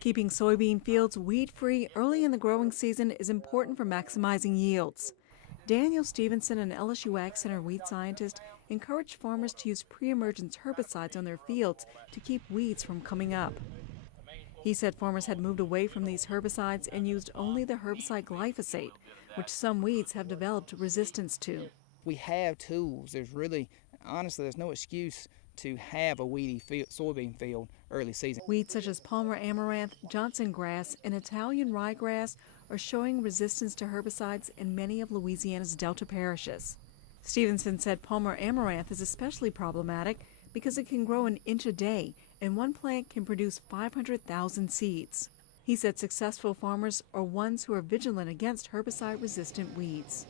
Keeping soybean fields weed-free early in the growing season is important for maximizing yields. Daniel Stevenson, an LSU AgCenter weed scientist, encouraged farmers to use pre-emergence herbicides on their fields to keep weeds from coming up. He said farmers had moved away from these herbicides and used only the herbicide glyphosate, which some weeds have developed resistance to. We have tools. Honestly, there's no excuse to have a weedy soybean field early season. Weeds such as Palmer amaranth, Johnson grass, and Italian ryegrass are showing resistance to herbicides in many of Louisiana's Delta parishes. Stevenson said Palmer amaranth is especially problematic because it can grow an inch a day, and one plant can produce 500,000 seeds. He said successful farmers are ones who are vigilant against herbicide-resistant weeds.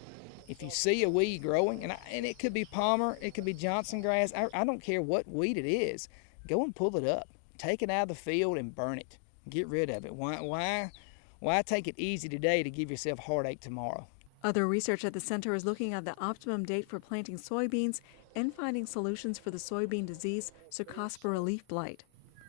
If you see a weed growing, and it could be Palmer, it could be Johnson grass, I don't care what weed it is, go and pull it up. Take it out of the field and burn it. Get rid of it. Why take it easy today to give yourself a heartache tomorrow? Other research at the center is looking at the optimum date for planting soybeans and finding solutions for the soybean disease Cercospora leaf blight.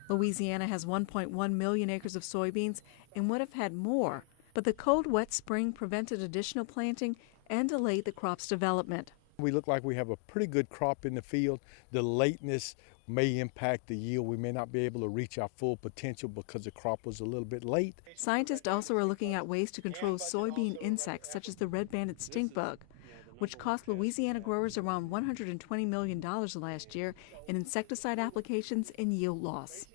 Louisiana has 1.1 million acres of soybeans and would have had more, but the cold, wet spring prevented additional planting and delayed the crop's development. We look like we have a pretty good crop in the field. The lateness may impact the yield. We may not be able to reach our full potential because the crop was a little bit late. Scientists also are looking at ways to control soybean insects such as the red-banded stink bug, which cost Louisiana growers around $120 million last year in insecticide applications and yield loss.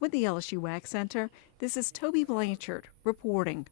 With the LSU AgCenter, this is Tobie Blanchard reporting.